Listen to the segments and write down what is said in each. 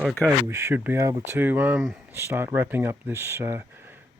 Okay, we should be able to start wrapping up this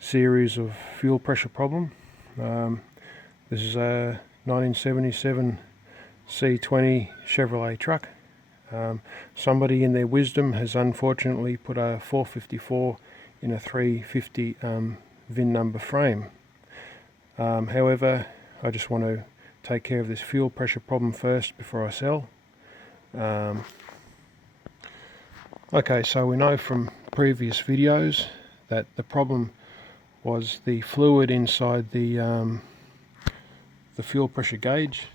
series of fuel pressure problem. This is a 1977 C20 Chevrolet truck. Somebody in their wisdom has unfortunately put a 454 in a 350 VIN number frame. However, I just want to take care of this fuel pressure problem first before I sell. Okay, so we know from previous videos that the problem was the fluid inside the fuel pressure gauge.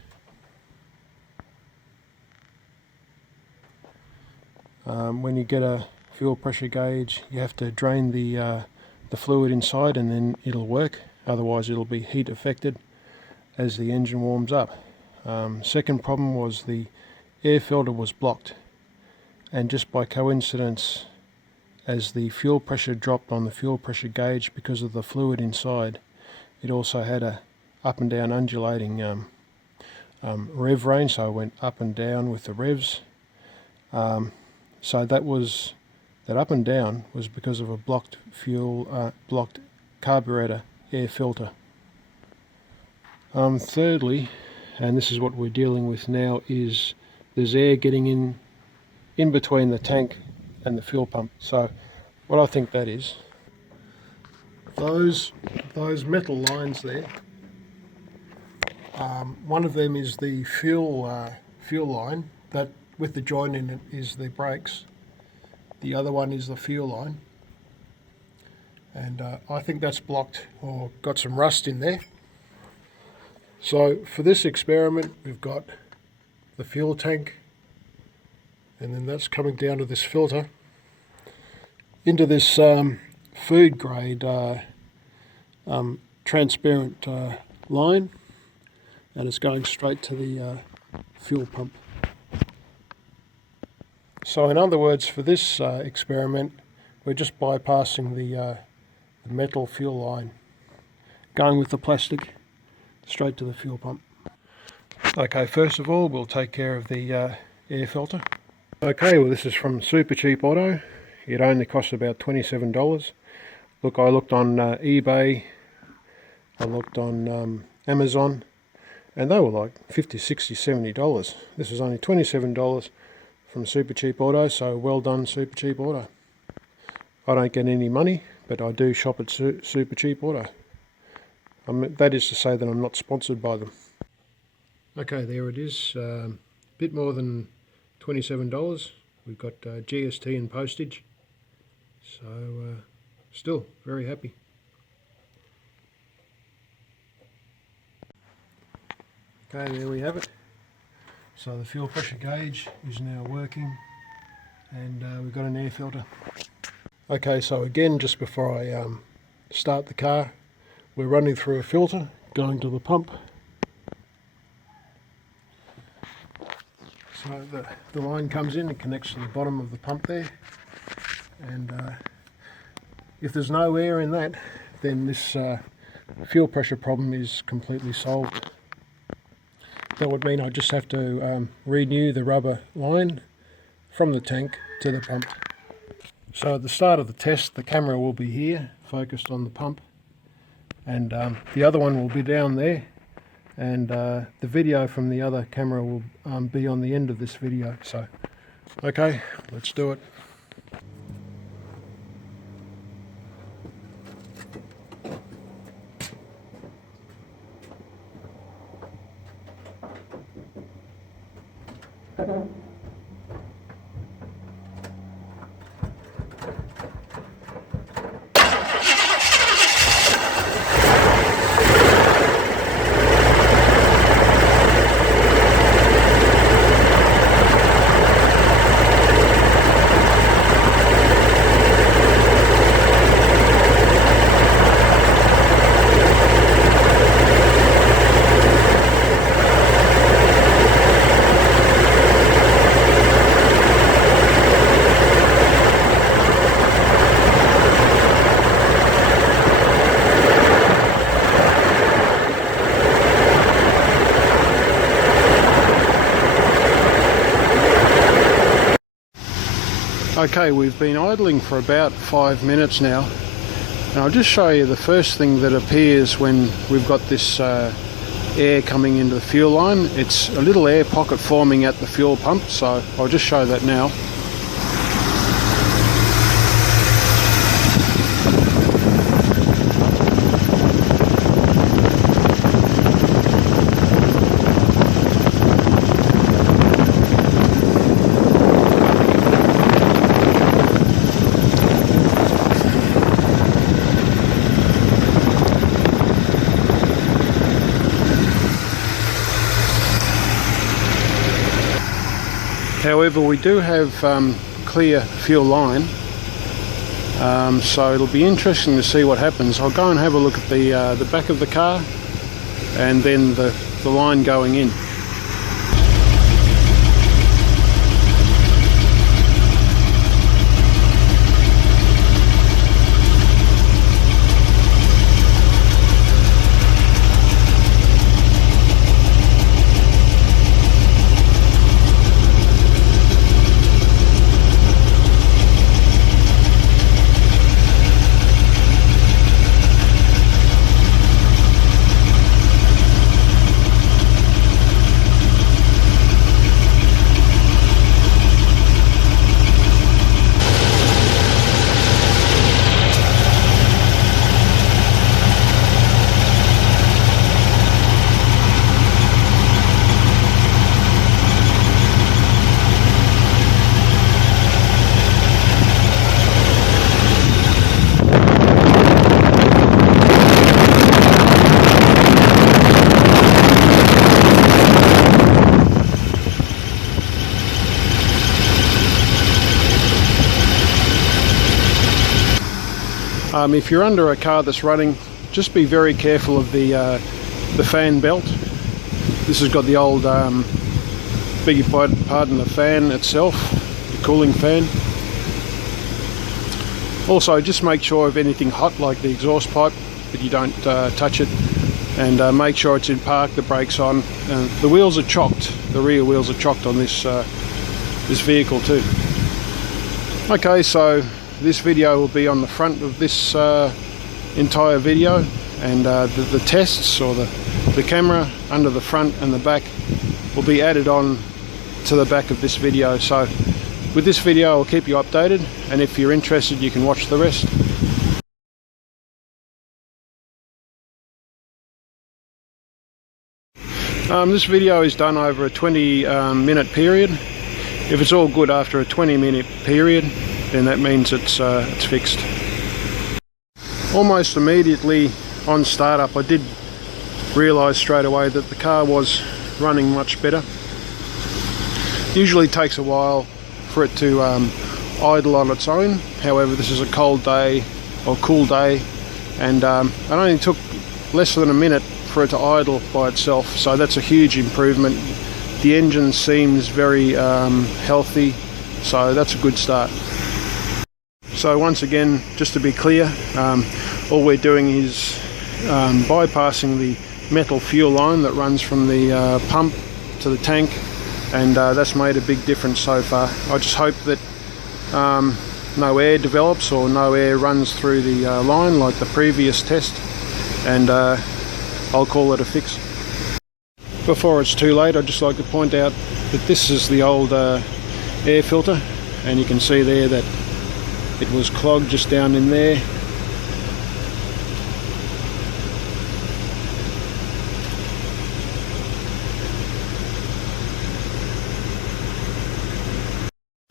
When you get a fuel pressure gauge, you have to drain the fluid inside and then it'll work. Otherwise it'll be heat affected as the engine warms up. Second problem was the air filter was blocked, and just by coincidence, as the fuel pressure dropped on the fuel pressure gauge because of the fluid inside, it also had a up and down undulating rev range, so it went up and down with the revs. So that up and down was because of a blocked carburetor air filter. Thirdly, and this is what we're dealing with now, is there's air getting in between the tank and the fuel pump. So what I think that is, those metal lines there, one of them is the fuel line, that with the joint in it is the brakes. The other one is the fuel line, and I think that's blocked or got some rust in there. So for this experiment, we've got the fuel tank, and then that's coming down to this filter into this food grade transparent line, and it's going straight to the fuel pump. So in other words, for this experiment, we're just bypassing the metal fuel line, going with the plastic straight to the fuel pump. Okay, first of all we'll take care of the air filter. Okay, well, this is from Super Cheap Auto. It only cost about $27. Look, I looked on eBay, I looked on Amazon, and they were like $50, $60, $70. This was only $27 from Super Cheap Auto, so well done, Super Cheap Auto. I don't get any money, but I do shop at Super Cheap Auto. That is to say that I'm not sponsored by them. Okay, there it is. A bit more than $27. We've got GST and postage, so still very happy. Okay, there we have it. So the fuel pressure gauge is now working, and we've got an air filter. Okay, so again, just before I start the car, we're running through a filter, going to the pump. So the line comes in and connects to the bottom of the pump there, and if there's no air in that, then this fuel pressure problem is completely solved. That would mean I just have to renew the rubber line from the tank to the pump. So at the start of the test, the camera will be here, focused on the pump, and the other one will be down there, and the video from the other camera will be on the end of this video. So, okay, let's do it. Okay, we've been idling for about 5 minutes now, and I'll just show you the first thing that appears when we've got this air coming into the fuel line. It's a little air pocket forming at the fuel pump, so I'll just show that now. However, we do have clear fuel line, so it'll be interesting to see what happens. I'll go and have a look at the back of the car and then the line going in. If you're under a car that's running, just be very careful of the fan belt. This has got the old, beg your pardon, the fan itself, the cooling fan. Also, just make sure of anything hot like the exhaust pipe that you don't touch it, and make sure it's in park, the brakes on. The wheels are chocked, the rear wheels are chocked on this vehicle too. Okay, so this video will be on the front of this entire video, and the tests, or the camera under the front and the back, will be added on to the back of this video. So with this video I'll keep you updated, and if you're interested you can watch the rest. This video is done over a 20-minute period. If it's all good after a 20-minute period, then that means it's fixed. Almost immediately on startup, I did realise straight away that the car was running much better. Usually takes a while for it to idle on its own. However, this is a cold day, or cool day, and it only took less than a minute for it to idle by itself, so that's a huge improvement. The engine seems very healthy, so that's a good start. So once again, just to be clear, all we're doing is bypassing the metal fuel line that runs from the pump to the tank, and that's made a big difference so far. I just hope that no air develops or no air runs through the line like the previous test, and I'll call it a fix. Before it's too late, I'd just like to point out that this is the old air filter, and you can see there that it was clogged just down in there.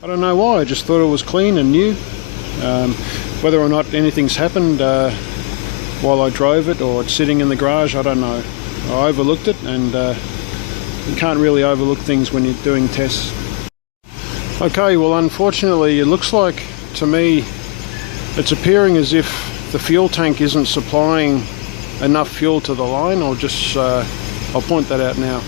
I don't know why, I just thought it was clean and new. Whether or not anything's happened while I drove it, or it's sitting in the garage, I don't know. I overlooked it, and you can't really overlook things when you're doing tests. Okay, well unfortunately it looks like, to me, it's appearing as if the fuel tank isn't supplying enough fuel to the line. I'll point that out now.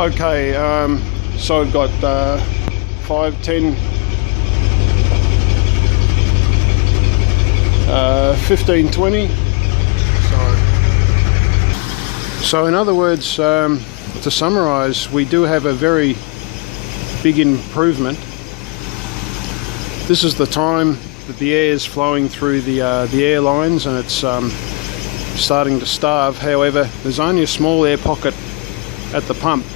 Okay, so I've got 5, 10, 15, 20. So in other words, to summarise, we do have a very big improvement. This is the time that the air is flowing through the air lines, and it's starting to starve. However, there's only a small air pocket at the pump.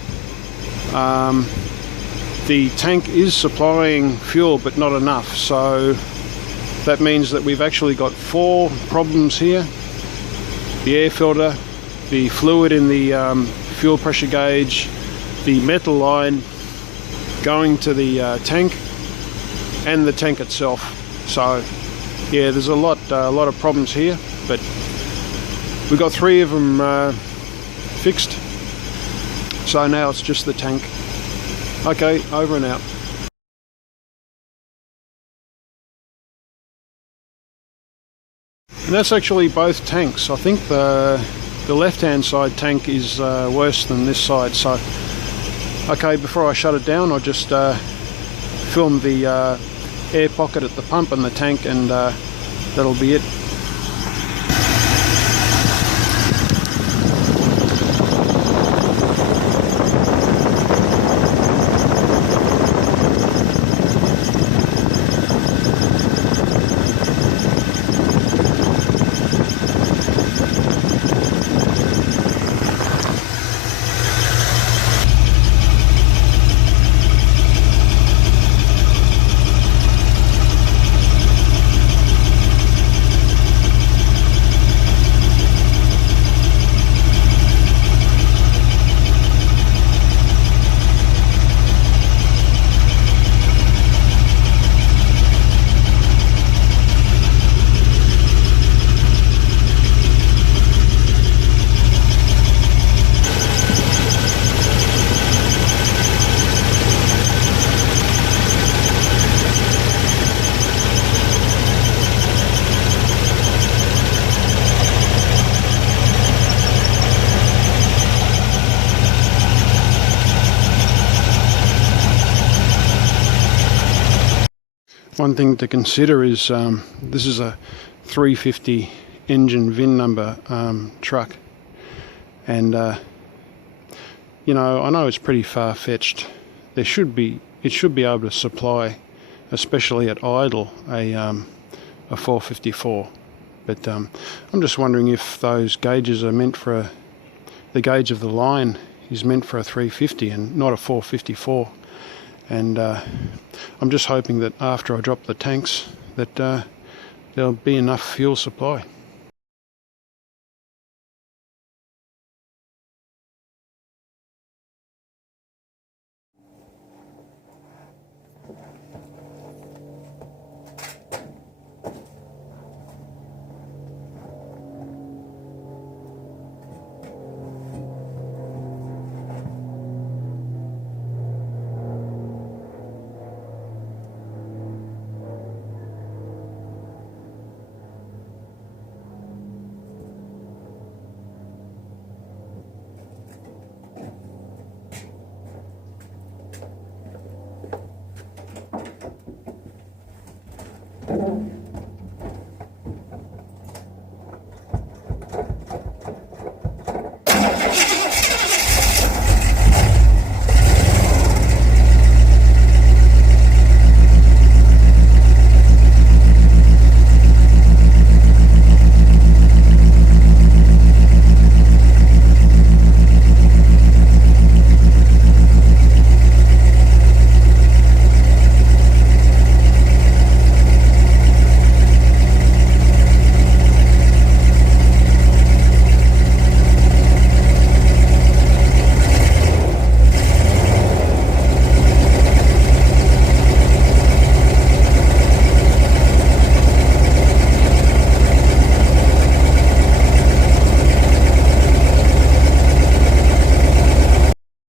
The tank is supplying fuel, but not enough. So that means that we've actually got 4 problems here: the air filter, the fluid in the fuel pressure gauge, the metal line going to the tank, and the tank itself. So yeah, there's a lot of problems here, but we've got 3 of them fixed. So now it's just the tank. Okay, over and out. And that's actually both tanks. I think the left-hand side tank is worse than this side. So, okay, before I shut it down, I'll just film the air pocket at the pump and the tank, and that'll be it. One thing to consider is this is a 350 engine VIN number truck, and you know, I know it's pretty far-fetched. It should be able to supply, especially at idle, a 454. But I'm just wondering if those gauges are meant for the gauge of the line is meant for a 350 and not a 454. And I'm just hoping that after I drop the tanks that there'll be enough fuel supply.